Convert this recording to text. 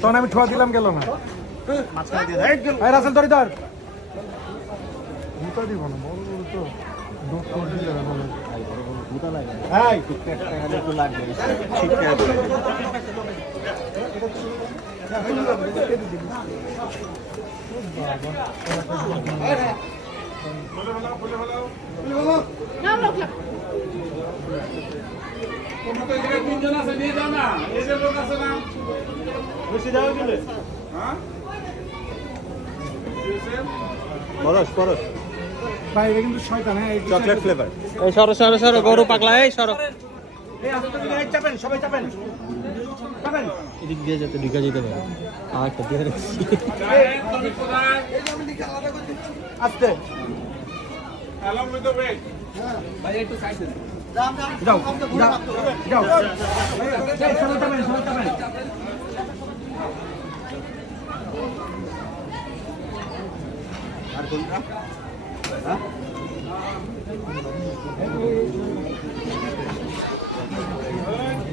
তখন আমি ঠোয়া দিলাম গেল না রাসেল ধরি ধর জুতা দিব না বড় বড় তো দোষ এটা কিন্তু শয়তান হ্যাঁ চকলেট ফ্লেভার এই সরো সরো সরো গরু পাগলা এই সরো। এদিক দিয়ে যেতে ঢুকে যেতে পারে। আর একটা দিয়ে রাখছি। আস্তে। যাও যাও যাও এই, সবাই যাবেন, সবাই আর কোনটা?